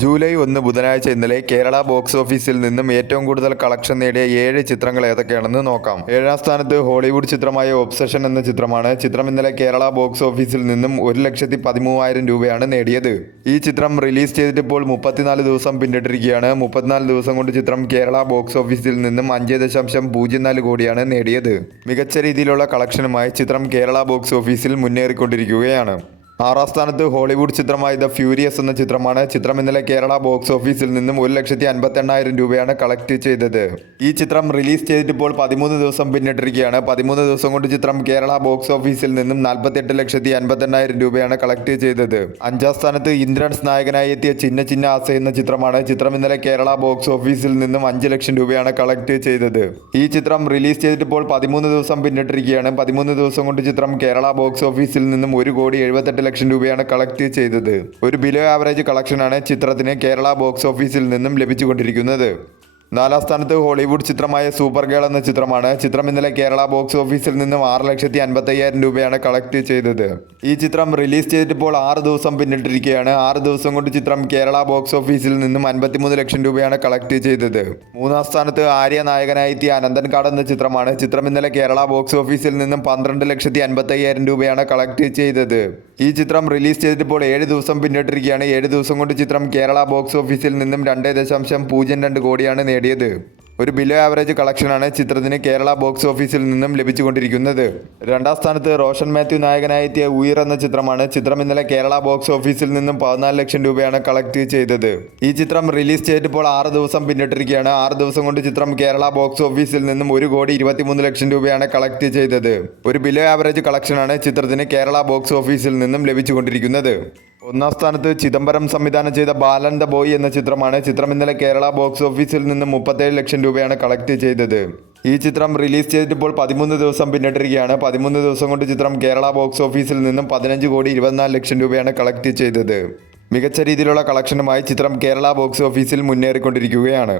July 1 ബുധനാഴ്ച ഇന്നലെ Kerala box ഓഫീസിൽ നിന്നും ഏറ്റവും കൂടുതൽ കളക്ഷൻ നേടിയ 7 ചിത്രങ്ങൾ ഏതൊക്കെയാണെന്ന് നോക്കാം. 7ാം സ്ഥാനത്ത് ഹോളിവുഡ് ചിത്രമായ ഒബ്സഷൻ എന്ന ചിത്രമാണ്. ചിത്രം ഇന്നലെ കേരള ബോക്സ് ഓഫീസിൽ നിന്നും 1,13,000 രൂപയാണ് നേടിയത്. ഈ ചിത്രം റിലീസ് ചെയ്തിട്ട് ഇപ്പോൾ 34 ദിവസം പിന്നിട്ടിരിക്കുകയാണ്. 34 ദിവസം കൊണ്ട് ചിത്രം കേരള ബോക്സ് ഓഫീസിൽ നിന്നും 5.04 കോടിയാണ് നേടിയത്. മികച്ച രീതിയിലുള്ള കളക്ഷനുമായി ചിത്രം കേരള ബോക്സ് ഓഫീസിൽ മുന്നേറിക്കൊണ്ടിരിക്കുകയാണ്. 6ാം സ്ഥാനത്ത് ഹോളിവുഡ് ചിത്രമായ ദ ഫ്യൂരിയസ് എന്ന ചിത്രമാണ്. ചിത്രം ഇന്നലെ കേരള ബോക്സ് ഓഫീസിൽ നിന്നും 1,58,000 രൂപയാണ് കളക്ട് ചെയ്തത്. ഈ ചിത്രം റിലീസ് ചെയ്തിട്ട് ഇപ്പോൾ 13 ദിവസം പിന്നിട്ടിരിക്കുകയാണ്. 13 ദിവസം കൊണ്ട് ചിത്രം കേരള ബോക്സ് ഓഫീസിൽ നിന്നും 48,58,000 രൂപയാണ് കളക്ട് ചെയ്തത്. 5ാം സ്ഥാനത്ത് ഇന്ദ്രൻസ് നായകനായി എത്തിയ ചിന്ന ചിന്ന ആസ എന്ന ചിത്രമാണ്. ചിത്രം ഇന്നലെ കേരള ബോക്സ് ഓഫീസിൽ നിന്നും 5 ലക്ഷം രൂപയാണ് കളക്ട് ചെയ്തത്. ഈ ചിത്രം റിലീസ് ചെയ്തിട്ട് ഇപ്പോൾ 13 ദിവസം പിന്നിട്ടിരിക്കുകയാണ്. 13 ദിവസം കൊണ്ട് ചിത്രം കേരള ബോക്സ് ഓഫീസിൽ നിന്നും 1,78,00,000 രൂപയാണ് കളക്ട് ചെയ്തത്. ഒരു ബിലോ ആവറേജ് കളക്ഷനാണ് ചിത്രത്തിന് കേരള ബോക്സ് ഓഫീസിൽ നിന്നും ലഭിച്ചുകൊണ്ടിരിക്കുന്നത്. 4ാം സ്ഥാനത്ത് ഹോളിവുഡ് ചിത്രമായ സൂപ്പർ ഗേൾ എന്ന ചിത്രമാണ്. ചിത്രം ഇന്നലെ കേരള ബോക്സ് ഓഫീസിൽ നിന്നും 6,55,000 രൂപയാണ് കളക്ട് ചെയ്തത്. ഈ ചിത്രം റിലീസ് ചെയ്തിട്ട് ഇപ്പോൾ 6 ദിവസം പിന്നിട്ടിരിക്കുകയാണ്. 6 ദിവസം കൊണ്ട് ചിത്രം കേരള ബോക്സ് ഓഫീസിൽ നിന്നും 53 ലക്ഷം രൂപയാണ് കളക്ട് ചെയ്തത്. 3ാം സ്ഥാനത്ത് ആര്യ നായകനായി എത്തിയ അനന്തൻകാട് എന്ന ചിത്രമാണ്. ചിത്രം ഇന്നലെ കേരള ബോക്സ് ഓഫീസിൽ നിന്നും 12,55,000 രൂപയാണ് കളക്ട് ചെയ്തത്. ഈ ചിത്രം റിലീസ് ചെയ്തിട്ട് ഇപ്പോൾ 7 ദിവസം പിന്നിട്ടിരിക്കുകയാണ്. 7 ദിവസം കൊണ്ട് ചിത്രം കേരള ബോക്സ് ഓഫീസിൽ നിന്നും 2.02 കോടിയാണ് നേടിയത്. ഒരു ബിലോ ആവറേജ് കളക്ഷനാണ് ചിത്രത്തിന് കേരള ബോക്സ് ഓഫീസിൽ നിന്നും ലഭിച്ചുകൊണ്ടിരിക്കുന്നത്. 2ാം സ്ഥാനത്ത് റോഷൻ മാത്യു നായകനായി എത്തിയ ഉയർ എന്ന ചിത്രമാണ്. ചിത്രം ഇന്നലെ കേരള ബോക്സ് ഓഫീസിൽ നിന്നും 14 ലക്ഷം രൂപയാണ് കളക്ട് ചെയ്തത്. ഈ ചിത്രം റിലീസ് ചെയ്തിട്ട് 6 ദിവസം പിന്നിട്ടിരിക്കുകയാണ്. 6 ദിവസം കൊണ്ട് ചിത്രം കേരള ബോക്സ് ഓഫീസിൽ നിന്നും 1,23,00,000 രൂപയാണ് കളക്ട് ചെയ്തത്. ഒരു ബിലോ ആവറേജ് കളക്ഷനാണ് ചിത്രത്തിന് കേരള ബോക്സ് ഓഫീസിൽ നിന്നും ലഭിച്ചുകൊണ്ടിരിക്കുന്നത്. 1ാം സ്ഥാനത്ത് ചിദംബരം സംവിധാനം ചെയ്ത ബാലൻ ദ ബോയ് എന്ന ചിത്രമാണ്. ചിത്രം ഇന്നലെ കേരള ബോക്സ് ഓഫീസിൽ നിന്നും 37 ലക്ഷം രൂപയാണ് കളക്ട് ചെയ്തത്. ഈ ചിത്രം റിലീസ് ചെയ്തിട്ട് ഇപ്പോൾ 13 ദിവസം പിന്നിട്ടിരിക്കുകയാണ്. 13 ദിവസം കൊണ്ട് ചിത്രം കേരള ബോക്സ് ഓഫീസിൽ നിന്നും 15,24,00,000 രൂപയാണ് കളക്ട് ചെയ്തത്. മികച്ച രീതിയിലുള്ള കളക്ഷനുമായി ചിത്രം കേരള ബോക്സ് ഓഫീസിൽ മുന്നേറിക്കൊണ്ടിരിക്കുകയാണ്.